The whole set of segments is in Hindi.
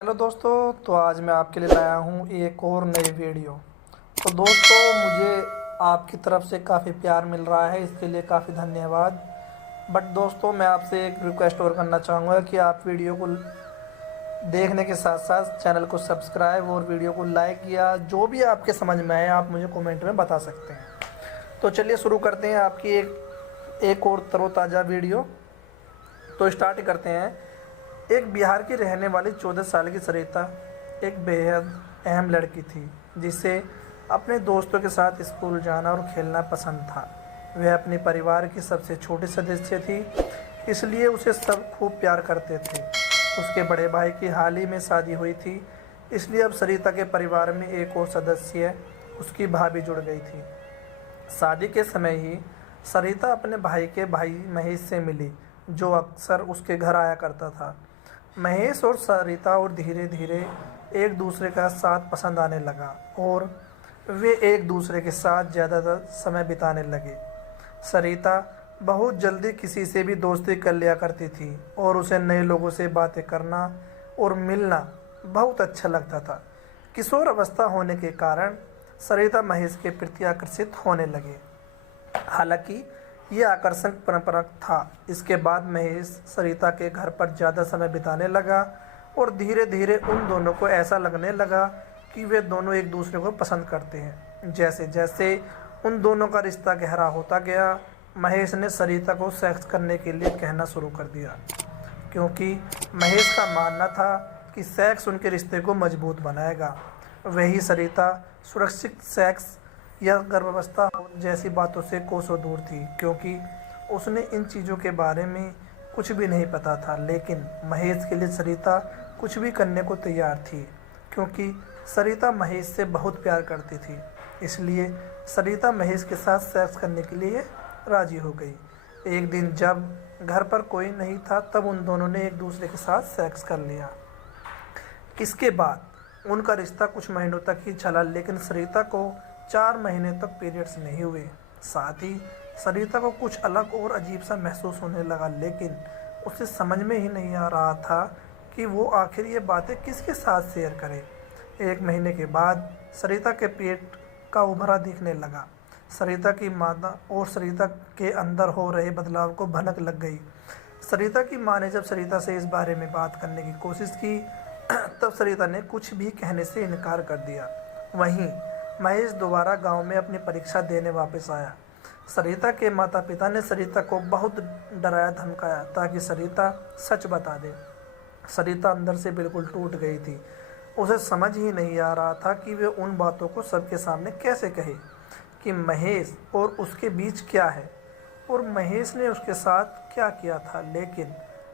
हेलो दोस्तों। तो आज मैं आपके लिए लाया हूँ एक और नई वीडियो। तो दोस्तों, मुझे आपकी तरफ से काफ़ी प्यार मिल रहा है, इसके लिए काफ़ी धन्यवाद। बट दोस्तों, मैं आपसे एक रिक्वेस्ट और करना चाहूँगा कि आप वीडियो को देखने के साथ साथ चैनल को सब्सक्राइब और वीडियो को लाइक या जो भी आपके समझ में आए आप मुझे कमेंट में बता सकते हैं। तो चलिए शुरू करते हैं आपकी एक और तरोताज़ा वीडियो। तो स्टार्ट करते हैं। एक बिहार की रहने वाली 14 साल की सरिता एक बेहद अहम लड़की थी, जिसे अपने दोस्तों के साथ स्कूल जाना और खेलना पसंद था। वह अपने परिवार की सबसे छोटी सदस्य थी, इसलिए उसे सब खूब प्यार करते थे। उसके बड़े भाई की हाल ही में शादी हुई थी, इसलिए अब सरिता के परिवार में एक और सदस्य, उसकी भाभी, जुड़ गई थी। शादी के समय ही सरिता अपने भाई के भाई महेश से मिली, जो अक्सर उसके घर आया करता था। महेश और सरिता और धीरे धीरे एक दूसरे का साथ पसंद आने लगा और वे एक दूसरे के साथ ज़्यादातर समय बिताने लगे। सरिता बहुत जल्दी किसी से भी दोस्ती कर लिया करती थी और उसे नए लोगों से बातें करना और मिलना बहुत अच्छा लगता था। किशोर अवस्था होने के कारण सरिता महेश के प्रति आकर्षित होने लगे। हालांकि ये आकर्षण परंपरा था। इसके बाद महेश सरिता के घर पर ज़्यादा समय बिताने लगा और धीरे धीरे उन दोनों को ऐसा लगने लगा कि वे दोनों एक दूसरे को पसंद करते हैं। जैसे जैसे उन दोनों का रिश्ता गहरा होता गया, महेश ने सरिता को सेक्स करने के लिए कहना शुरू कर दिया, क्योंकि महेश का मानना था कि सेक्स उनके रिश्ते को मजबूत बनाएगा। वही सरिता सुरक्षित सेक्स या गर्भावस्था जैसी बातों से कोसों दूर थी, क्योंकि उसने इन चीज़ों के बारे में कुछ भी नहीं पता था। लेकिन महेश के लिए सरिता कुछ भी करने को तैयार थी, क्योंकि सरिता महेश से बहुत प्यार करती थी। इसलिए सरिता महेश के साथ सेक्स करने के लिए राजी हो गई। एक दिन जब घर पर कोई नहीं था, तब उन दोनों ने एक दूसरे के साथ सेक्स कर लिया। इसके बाद उनका रिश्ता कुछ महीनों तक ही चला, लेकिन सरिता को 4 महीने तक पीरियड्स नहीं हुए। साथ ही सरिता को कुछ अलग और अजीब सा महसूस होने लगा, लेकिन उसे समझ में ही नहीं आ रहा था कि वो आखिर ये बातें किसके साथ शेयर करे। 1 महीने के बाद सरिता के पेट का उभरा दिखने लगा। सरिता की माता और सरिता के अंदर हो रहे बदलाव को भनक लग गई। सरिता की माँ ने जब सरिता से इस बारे में बात करने की कोशिश की, तब सरिता ने कुछ भी कहने से इनकार कर दिया। वहीं महेश दोबारा गांव में अपनी परीक्षा देने वापस आया। सरिता के माता पिता ने सरिता को बहुत डराया धमकाया ताकि सरिता सच बता दे। सरिता अंदर से बिल्कुल टूट गई थी। उसे समझ ही नहीं आ रहा था कि वे उन बातों को सबके सामने कैसे कहे कि महेश और उसके बीच क्या है और महेश ने उसके साथ क्या किया था। लेकिन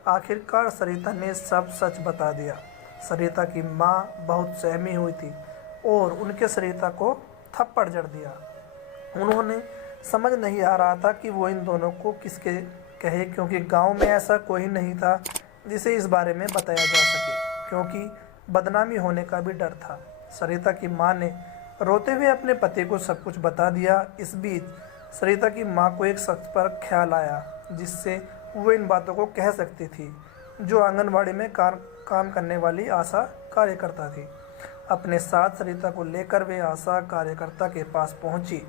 आखिरकार सरिता ने सब सच बता दिया। सरिता की माँ बहुत सहमी हुई थी और उनके सरिता को थप्पड़ जड़ दिया। उन्होंने समझ नहीं आ रहा था कि वो इन दोनों को किसके कहे, क्योंकि गांव में ऐसा कोई नहीं था जिसे इस बारे में बताया जा सके, क्योंकि बदनामी होने का भी डर था। सरिता की माँ ने रोते हुए अपने पति को सब कुछ बता दिया। इस बीच सरिता की माँ को एक शख्स पर ख्याल आया जिससे वो इन बातों को कह सकती थी, जो आंगनवाड़ी में काम करने वाली आशा कार्यकर्ता थी। अपने साथ सरिता को लेकर वे आशा कार्यकर्ता के पास पहुंची।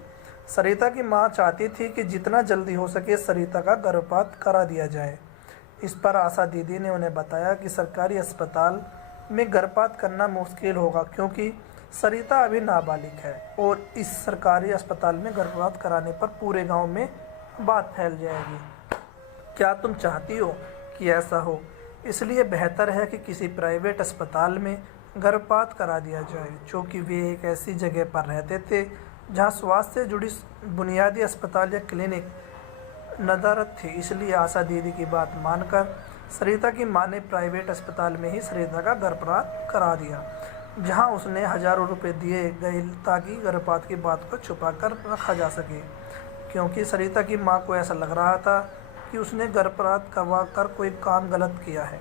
सरिता की मां चाहती थी कि जितना जल्दी हो सके सरिता का गर्भपात करा दिया जाए। इस पर आशा दीदी ने उन्हें बताया कि सरकारी अस्पताल में गर्भपात करना मुश्किल होगा, क्योंकि सरिता अभी नाबालिग है और इस सरकारी अस्पताल में गर्भपात कराने पर पूरे गांव में बात फैल जाएगी। क्या तुम चाहती हो कि ऐसा हो? इसलिए बेहतर है कि किसी प्राइवेट अस्पताल में गर्भपात करा दिया जाए, क्योंकि वे एक ऐसी जगह पर रहते थे जहां स्वास्थ्य से जुड़ी बुनियादी अस्पताल या क्लिनिक नदारद थी। इसलिए आशा दीदी की बात मानकर सरिता की मां ने प्राइवेट अस्पताल में ही सरिता का गर्भपात करा दिया, जहां उसने हज़ारों रुपए दिए गए ताकि गर्भपात की बात को छुपा कर रखा जा सके, क्योंकि सरिता की माँ को ऐसा लग रहा था कि उसने गर्भपात करवा कर कोई काम गलत किया है।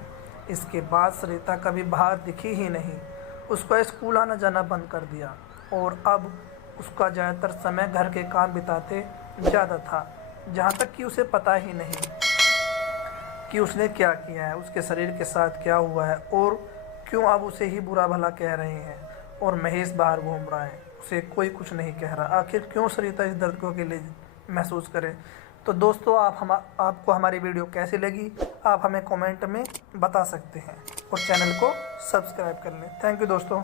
इसके बाद सरिता कभी बाहर दिखी ही नहीं। उसका स्कूल आना जाना बंद कर दिया और अब उसका ज़्यादातर समय घर के काम बिताते ज़्यादा था, जहाँ तक कि उसे पता ही नहीं कि उसने क्या किया है, उसके शरीर के साथ क्या हुआ है और क्यों आप उसे ही बुरा भला कह रहे हैं और महेश बाहर घूम रहा है, उसे कोई कुछ नहीं कह रहा। आखिर क्यों सरिता इस दर्द को अकेले महसूस करे? तो दोस्तों आपको हमारी वीडियो कैसी लगी आप हमें कमेंट में बता सकते हैं और चैनल को सब्सक्राइब कर लें। थैंक यू दोस्तों।